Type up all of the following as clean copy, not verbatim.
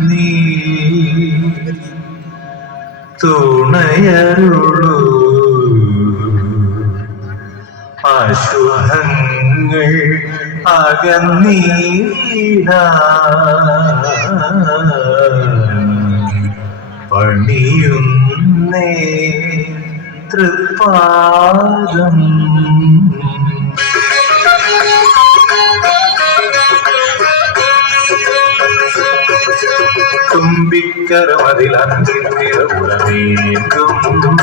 നീ തുണയരുളൂ അശുഭങ്ങൾ പണിയുന്നേ തൃപ്പാദം തുമ്പിക്കരമതിലന്തിരവുറമേകും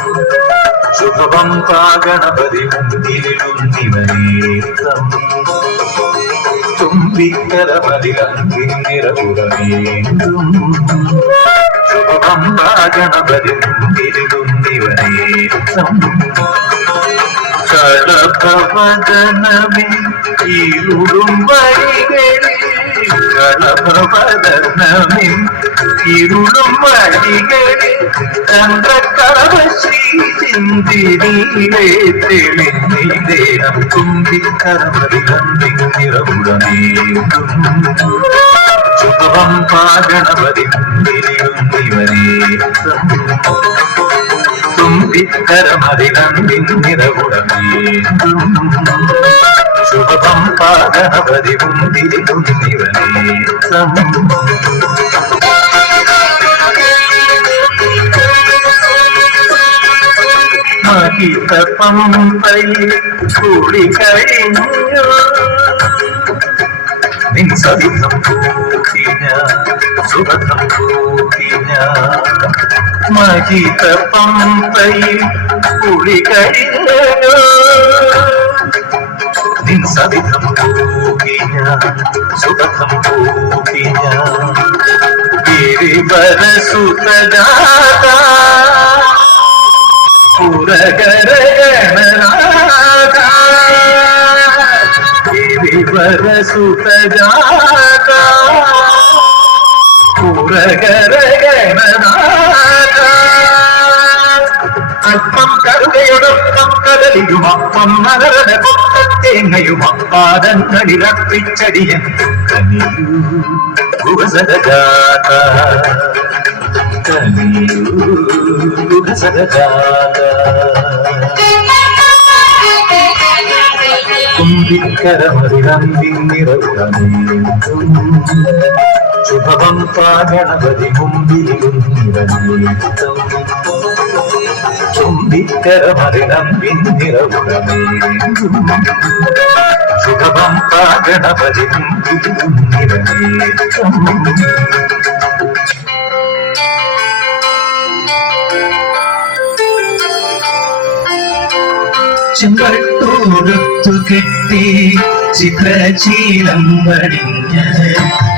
ശുഭം പാഗണപതി മുന്നിലിടുന്നിവനേത്തം തുമ്പിക്കരമതിലന്തിരവുറമേകും ശുഭം പാഗണപതി മുന്നിലിടുന്നിവനേത്തം കളഭവദനമേ ഇരുളും വഴികളിൽ കളഭവദനമേ ഇരുളും വഴികളിൽ ചന്ദ്രകളഭ ശ്രീ ചിന്തിരിയിലെ തെളിഞ്ഞിതേഹം തുമ്പിക്കരമതിലന്തിരവുടമേകും ശുഭം പാഗണപതി മുന്നിലിടുന്നിവനേത്തം തുമ്പിക്കരമതിലന്തിരവുടമേകും ശുഭം പാഗണപതി മുന്നിലിടുന്നിവനേത്തം മഹിത പമ്പയിൽ കൂടി കഴിഞ്ഞു നിൻ സവിധം കൂട്ടിഞ്ഞ സുഖം കൂട്ടിഞ്ഞ മഹിത പമ്പയിൽ കൂടി കഴിഞ്ഞു നിൻ സവിധം കൂട്ടിഞ്ഞ സുഖം കൂട്ടിഞ്ഞ ഗിരിവരസുതജാത ഗിരിവരസുതജാത അല്പം കരുതയൊടൊപ്പം കദലിയുമപ്പം നഗരന പൊത്തത്തേങ്ങയുമപ്പാദങ്ങളിലർപ്പിച്ചടിയൻ കനിയൂ ഭുവസദജാത കനിയൂ ഭുവസദജാത കുംഭിക്കരമതിലന്തിരവുടമേകും ശുഭം പാഗണപതി മുമ്പിലിടുന്നിവനേത്തം കുംഭിക്കരമതിലന്തിരവുടമേകും ശുഭം പാഗണപതി മുമ്പിലിടുന്നിവനേത്തം ചെമ്പട്ടോടൊത്തു കെട്ടി ചിത്രശീലം വടിഞ്ഞ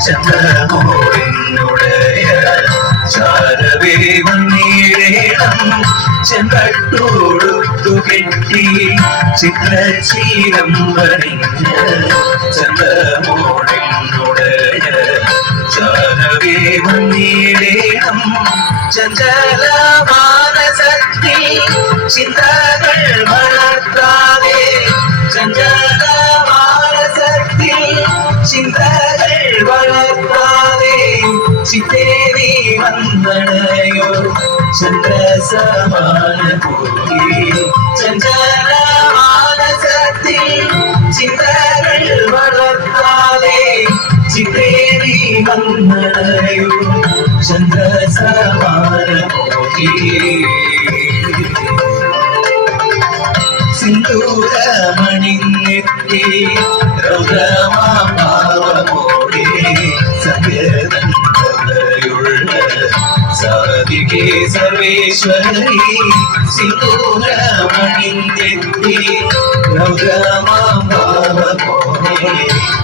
ചന്ദ്രമോടിനുടയ ചാരവേ വന്നീടേണം ചെമ്പട്ടോടൊത്തു കെട്ടി ചിത്രശീലം വടിഞ്ഞ ചന്ദ്രമോടിനുടയ ചാരവേ വന്നീടേണം ചഞ്ചല മാനസത്തിൽ ചിന്തകൾ വളർത്താതെ ചഞ്ചല മാനസത്തിൽ ചിന്തകൾ വളർത്താതെ ചിത്തേരി വന്ദനയോ ചന്ദ്രസമാന ഭൂമി ചഞ്ചല മാനസത്തിൽ ചിന്തകൾ വളർത്താതെ ചിത്തേരി വന്ദനയോ ചന്ദ്രസമാന ഭൂമി സിന്ദൂരമണിഞ്ഞെത്തി രൗദ്രമാഭാവമോടെ സത്യതയുള്ള സാധികേ സർവേശ്വരി സിന്ദൂരമണിഞ്ഞെത്തി രൗദ്രമാഭാവമോടെ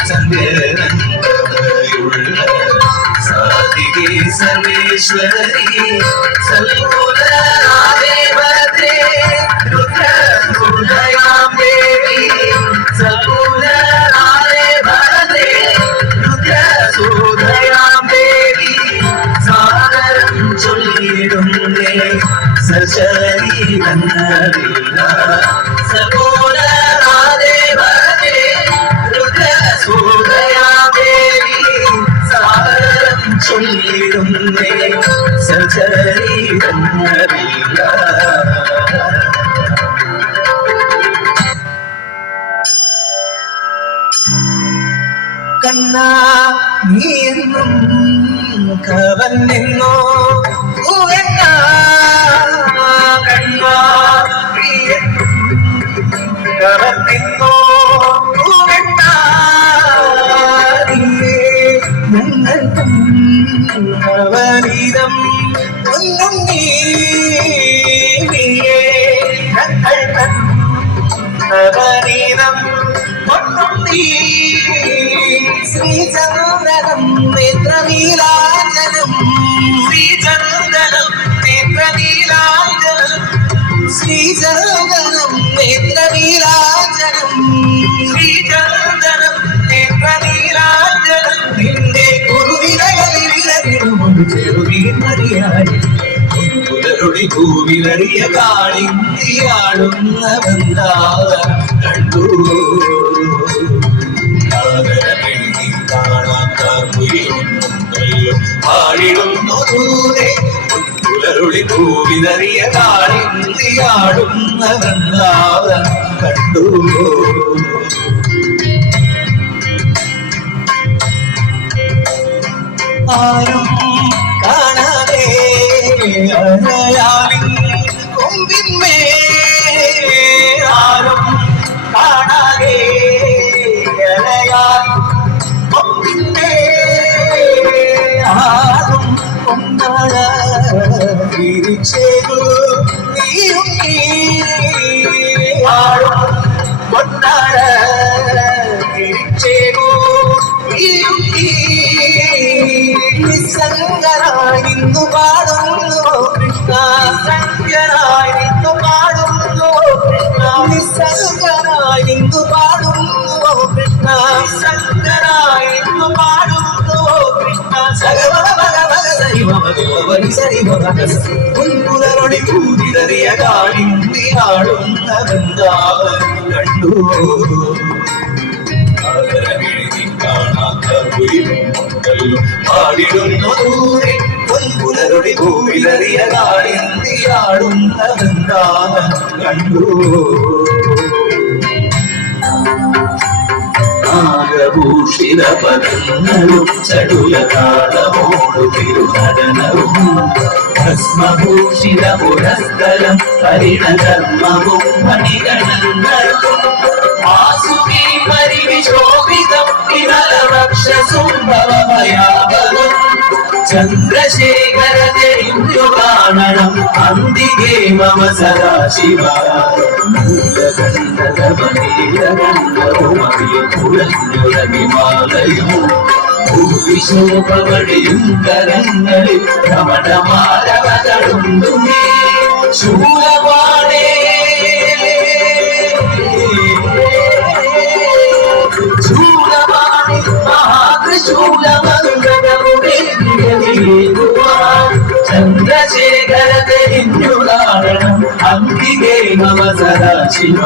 സത്യതയുള്ള സാധികേ സർവേശ്വരി സൽകുലനാദേ ഭദ്രേ രുദ്രഹൃദയാം ദേവി സൽകുലനാദേ ഭദ്രേ രുദ്രസുധയാം ദേവി സാദരം ചൊല്ലിടുന്നേ സശരീരന്നറില്ല സൽകുലനാദേ ഭദ്രേ രുദ്രസുധയാം ദേവി ചരിതന്നറിയ കണ്ണാ നീ എന്നും കവന്നെന്നോ കണ്ണാ നീ എന്നും കവന്നെന്നോ ഞങ്ങൾക്കും നവനീതം ഒന്നും നീയേ ഞങ്ങൾക്കും നവനീതം ഒന്നും നീ ശ്രീചന്ദനം നേത്രനീലാഞ്ജനം ശ്രീചന്ദനം നേത്രനീലാഞ്ജനം ശ്രീചന്ദനം നേത്രനീലാഞ്ജനം ശ്രീചന്ദനം നേത്രനീലാഞ്ജനം നിന്റെ കുറുവിരകളിൽ വിരകിടുമൊരു ചെറുവിരിമറിയായി പുലരുടി ഭൂവിലറിയ കാളിന്തിയാടുന്ന വന്ദാവ കണ്ടു പാടിടുന്നു ദൂരെ പുലരുളി ഭൂവിലറിയ കാളിന്തിയാടുന്ന വന്ദാവ കണ്ടു ആരും കാണാതെ അനയാലിൻ കൊമ്പിന്മേ ആരും കാണാതെ അനയാൽ കൊമ്പിന്മേ ആരും കൊണ്ടാട തിരിച്ചേരു നീയും നീ ആരും കൊണ്ടാട തിരിച്ചേരു നീയും നീ നിസ്സംഗനായി നിന്നു പാടുന്നു കൃഷ്ണ സംഗനായി നിന്നു പാടുന്നു കൃഷ്ണ നിസ്സംഗനായി നിന്നു പാടുന്നു കൃഷ്ണ സംഗനായി നിന്നു പാടുന്നു കൃഷ്ണ സഗവ ഭഗവത സരിവരി സരിവരി കൂതിരറിയ കാളിന്തിയാടുന്ന വൃന്ദാവൻ കണ്ടു പാടിടുന്നു ദൂരെ പൊൻപുലരുടെ ഭൂവിലറിയ കാളിന്തിയാടുന്ന വൃന്ദാവൻ കണ്ടു നാഗഭൂഷിത പദങ്ങളും ചടുല താളമോടു തിരുനടനവും ഭസ്മഭൂഷിത പുരസ്കരം പരിണധർമ്മവും മണിഗണങ്ങളും ആസുമീ പരിവിശോഭിതം വിമലവക്ഷസുംഭവമയാബലം ചന്ദ്രശേഖര ജയിന്യുഗാനനം അന്തികേ മമ സദാശിവ നീലകണ്ഠകമനീലകണ്ഠവുമതിയുറഞ്ഞുറവിമാലയും ഭൂവിശോഭവടിയും കരങ്ങളിൽ രമണമാരവകളുണ്ടുമേ ശൂലപാണേ ശൂലപാണി മഹാകൃശൂലമംഗലമുടേ ചന്ദ്രശേഖര തെരിഞ്ഞുകാരണം അംബികേ മമ സദാശിവ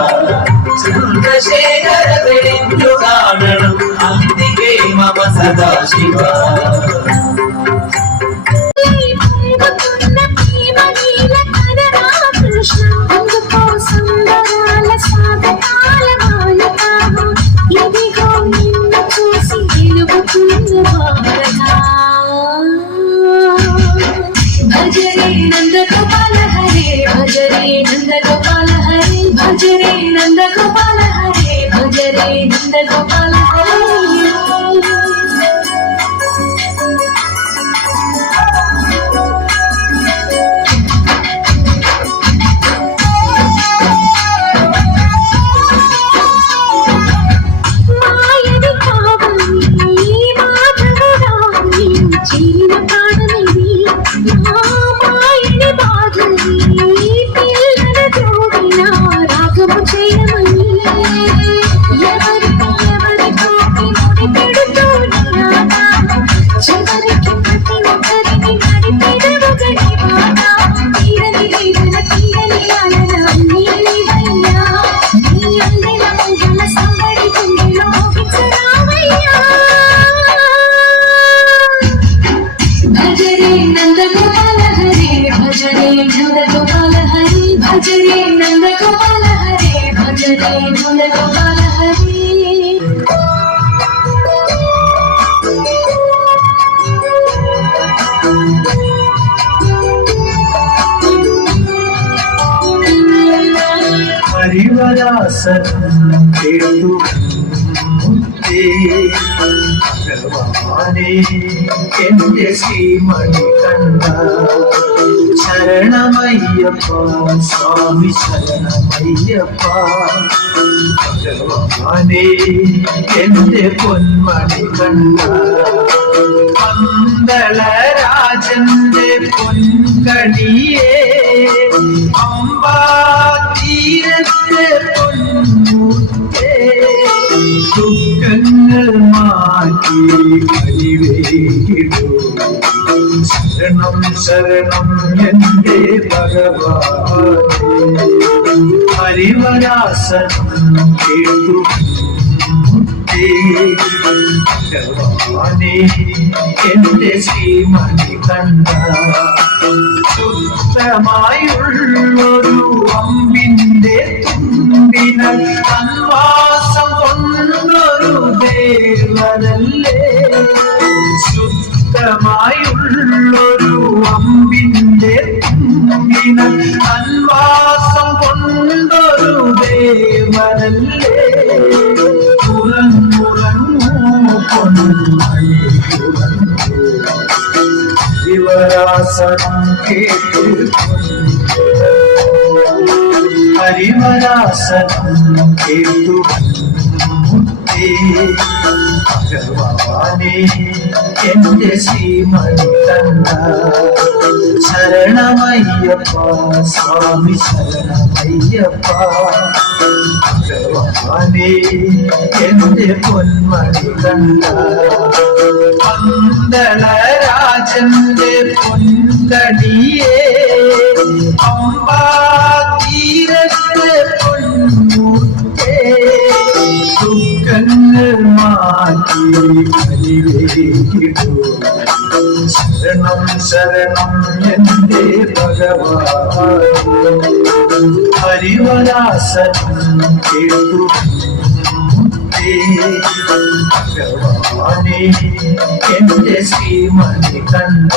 ചന്ദ്രശേഖര തെരിഞ്ഞുകാരണം അംബികേ മമ സദാശിവ भजरे नंद गोपाल हरे भजरे नंद गोपाल हरे भजरे नंद गोपाल हरे भजरे नंद गोपाल हरे ఎవరికి ഹരിവരാസനം കേട്ടു ഭഗവാനേ എന്റെ ശ്രീമണി കണ്ട ശരണമയ്യപ്പ സ്വാമി ശരണമയ്യപ്പ ഭഗവാനേ എന്റെ പൊന്മണി കണ്ട പന്തളരാജന്റെ പൊൻകണിയേ അമ്പാ തീരത്തെ പൊന്മുത്തേ ദുഃഖങ്ങൾ മാറ്റി കഴിവേകിടൂ ശരണം ശരണം എന്റെ ഭഗവാനേ ഹരിവരാസനം കേട്ടു ഭഗവാനേ എന്റെ ശ്രീമണി കണ്ട ശുദ്ധമായുള്ളൊരു അമ്പിന്റെ തുമ്പിനാൽ അൻവാസം കൊണ്ടൊരു ദേവനല്ലേ ശുദ്ധമായുള്ളൊരു അമ്പിന്റെ തുമ്പിനാൽ അൻവാസം കൊണ്ടൊരു ദേവനല്ലേ ഹരിവരാസനം കേട്ടു ഹരിവരാസനം കേട്ടു ഭഗവാനേ എന്റെ ശ്രീമണി കണ്ട ശരണമയ്യപ്പ സ്വാമി ശരണമയ്യപ്പ ഭഗവാനേ എന്റെ പൊന്മണി കണ്ട പന്തളരാജന്റെ പൊൻകണിയേ അമ്പാ തീരത്തെ പൊന്മുത്തേ ദുഃഖങ്ങൾ മാറ്റി കഴിവേകിടൂ ശരണം ശരണം എന്റെ ഭഗവാനേ ഹരിവരാസനം കേട്ടു ഭഗവാനേ എന്റെ ശ്രീമണി കണ്ട